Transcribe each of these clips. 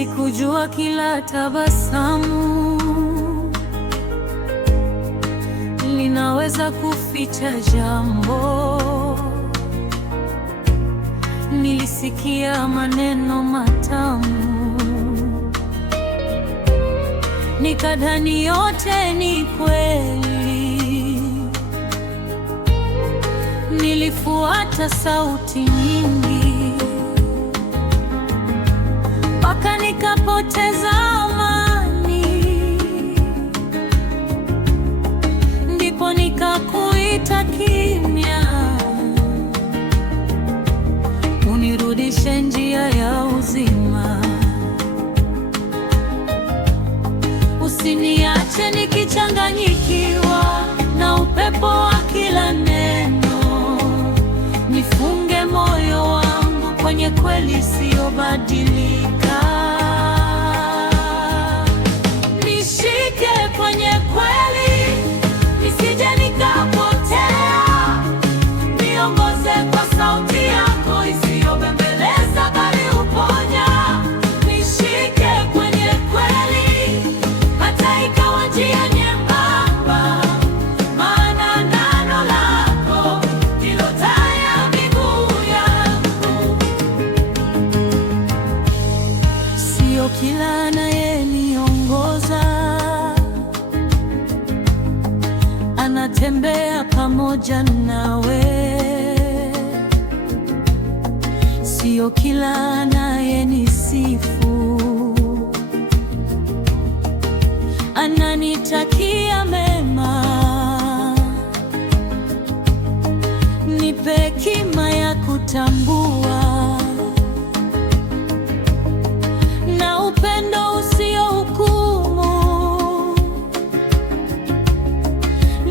Sikujua kila tabasamu linaweza kuficha jambo. Nilisikia maneno matamu, nikadhani yote ni kweli. Nilifuata sauti nyingi mpaka nikapoteza amani. Ndipo nikakuita kimya, unirudishe njia ya uzima. Usiniache nikichanganyikiwa na upepo wa kila neno. Nifunge moyo wangu kwenye kweli isiyobadilika. Nishike kwenye kweli, nisije nikapotea. Niongoze kwa sauti yako isiyobembeleza bali uponya. Nishike kwenye kweli, hata ikawa njia nyembamba, maana neno lako ndilo taa ya miguu yangu. Sio kila anayeniongoza anatembea pamoja nawe. Sio kila anayenisifu ananitakia mema. Nipe hekima ya kutambua na upendo usiohukumu.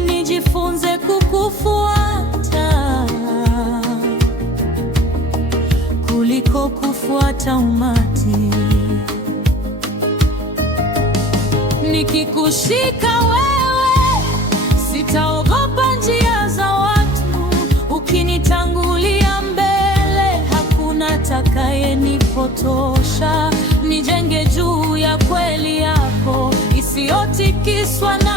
Nijifunze kukufuata kuliko kufuata umati. Nikikushika wewe, sitaogopa njia za watu. Ukinitangulia mbele, hakuna atakayenipotosha. Nijenge juu ya kweli yako isiyotikiswa na